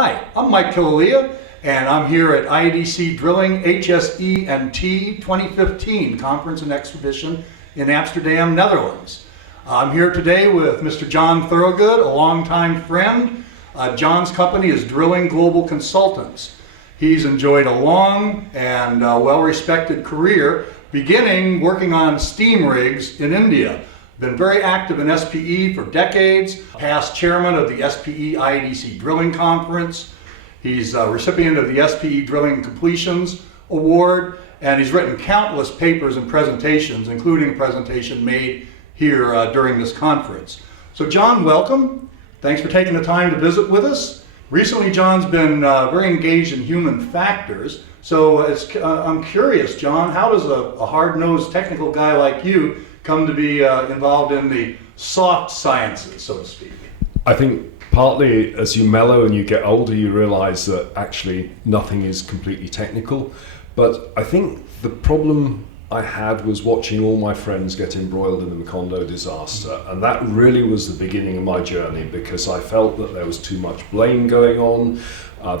Hi, I'm Mike Kilalia, and I'm here at IDC Drilling HSE&T 2015 Conference and Exhibition in Amsterdam, Netherlands. I'm here today with Mr. John Thorogood, a longtime friend. John's company is Drilling Global Consultants. He's enjoyed a long and well-respected career, beginning working on steam rigs in India. Been very active in SPE for decades, past chairman of the SPE IDC Drilling Conference. He's a recipient of the SPE Drilling Completions Award, and he's written countless papers and presentations, including a presentation made here during this conference. So John, welcome. Thanks for taking the time to visit with us. Recently, John's been very engaged in human factors. So I'm curious, John, how does a hard-nosed technical guy like you come to be involved in the soft sciences, so to speak? I think partly as you mellow and you get older, you realize that actually nothing is completely technical. But I think the problem I had was watching all my friends get embroiled in the Macondo disaster. And that really was the beginning of my journey, because I felt that there was too much blame going on.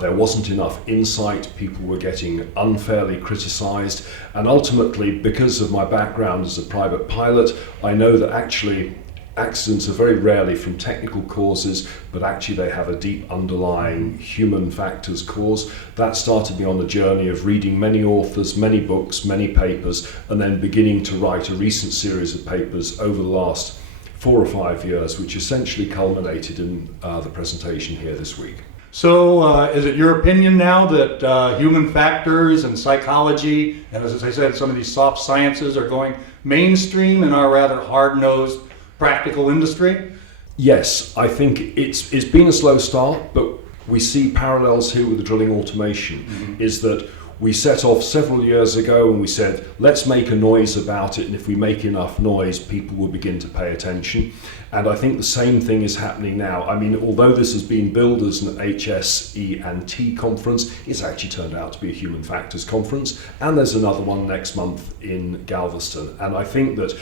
There wasn't enough insight, people were getting unfairly criticized, and ultimately, because of my background as a private pilot, I know that actually accidents are very rarely from technical causes, but actually they have a deep underlying human factors cause. That started me on the journey of reading many authors, many books, many papers, and then beginning to write a recent series of papers over the last 4 or 5 years, which essentially culminated in the presentation here this week. So is it your opinion now that human factors and psychology, and as I said, some of these soft sciences are going mainstream in our rather hard-nosed practical industry? Yes, I think it's been a slow start, but we see parallels here with the drilling automation. Is that we set off several years ago and we said, let's make a noise about it, and if we make enough noise, people will begin to pay attention. And I think the same thing is happening now. I mean, although this has been billed as an HSE&T conference, it's actually turned out to be a human factors conference, and there's another one next month in Galveston. And I think that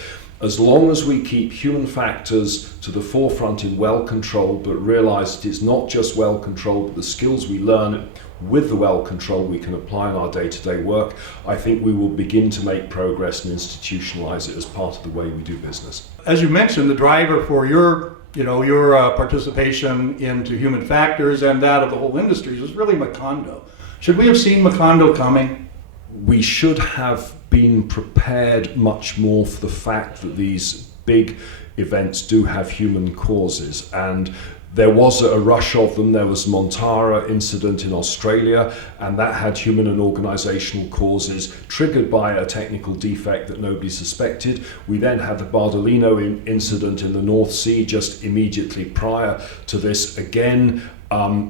as long as we keep human factors to the forefront in well control, but realize that it's not just well control, but the skills we learn with the well control we can apply in our day-to-day work, I think we will begin to make progress and institutionalize it as part of the way we do business. As you mentioned, the driver for your participation into human factors and that of the whole industry was really Macondo. Should we have seen Macondo coming? We should have been prepared much more for the fact that these big events do have human causes, and there was a rush of them. There was the Montara incident in Australia, and that had human and organizational causes triggered by a technical defect that nobody suspected. We then had the Bardolino incident in the North Sea just immediately prior to this. Again,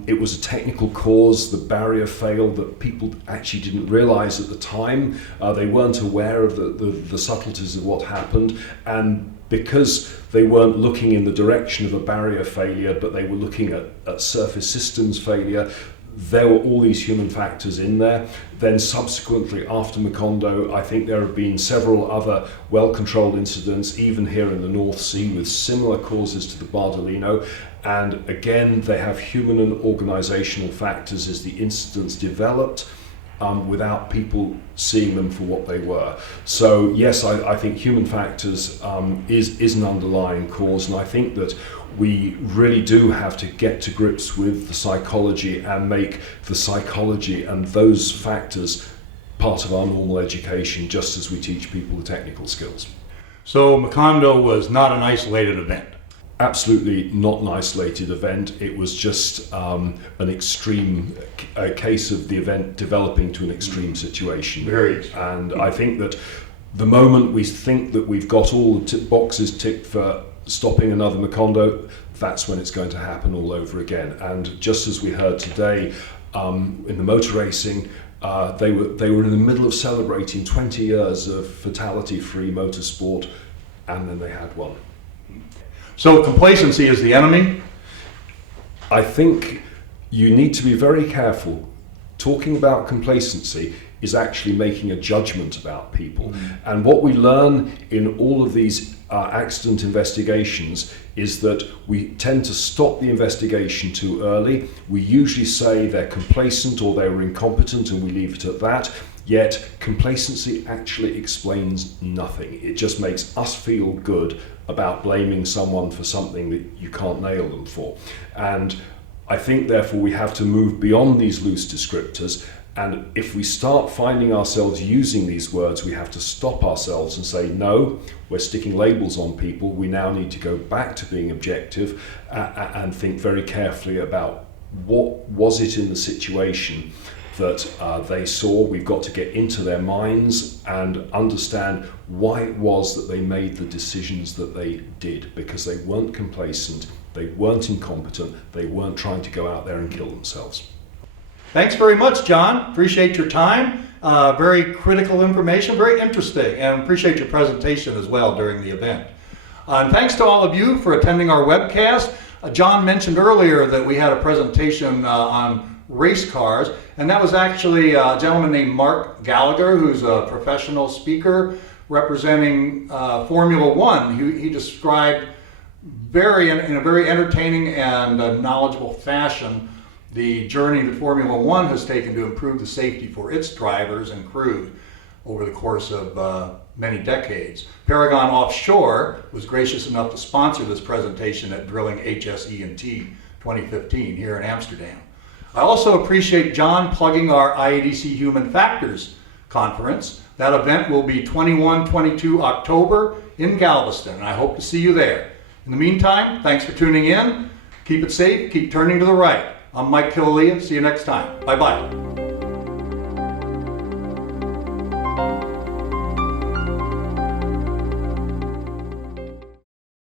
it was a technical cause. The barrier failed that people actually didn't realize at the time. They weren't aware of the subtleties of what happened, and because they weren't looking in the direction of a barrier failure, but they were looking at surface systems failure, there were all these human factors in there. Then subsequently, after Macondo, I think there have been several other well-controlled incidents, even here in the North Sea, with similar causes to the Bardolino. And again, they have human and organizational factors as the incidents developed, without people seeing them for what they were. So yes, I think human factors is an underlying cause, and I think that we really do have to get to grips with the psychology and make the psychology and those factors part of our normal education, just as we teach people the technical skills. So Macondo was not an isolated event? Absolutely not an isolated event. It was just an extreme case of the event developing to an extreme situation. Very extreme. And I think that the moment we think that we've got all the boxes ticked for stopping another Macondo, that's when it's going to happen all over again. And just as we heard today, in the motor racing, they were in the middle of celebrating 20 years of fatality-free motorsport, and then they had one. So complacency is the enemy? I think you need to be very careful. Talking about complacency is actually making a judgment about people. And what we learn in all of these accident investigations is that we tend to stop the investigation too early. We usually say they're complacent or they were incompetent and we leave it at that. Yet complacency actually explains nothing. It just makes us feel good about blaming someone for something that you can't nail them for. And I think therefore we have to move beyond these loose descriptors, and if we start finding ourselves using these words, we have to stop ourselves and say, no, we're sticking labels on people. We now need to go back to being objective and think very carefully about what was it in the situation that they saw. We've got to get into their minds and understand why it was that they made the decisions that they did, because they weren't complacent, they weren't incompetent, they weren't trying to go out there and kill themselves. Thanks very much, John. Appreciate your time. Very critical information, very interesting, and appreciate your presentation as well during the event. And thanks to all of you for attending our webcast. John mentioned earlier that we had a presentation on race cars, and that was actually a gentleman named Mark Gallagher, who's a professional speaker representing Formula One. He described in a very entertaining and knowledgeable fashion the journey that Formula One has taken to improve the safety for its drivers and crews over the course of many decades. Paragon Offshore was gracious enough to sponsor this presentation at Drilling HSE&T 2015 here in Amsterdam. I also appreciate John plugging our IADC Human Factors Conference. That event will be 21-22 October in Galveston, and I hope to see you there. In the meantime, thanks for tuning in. Keep it safe, keep turning to the right. I'm Mike Killalea. See you next time. Bye-bye.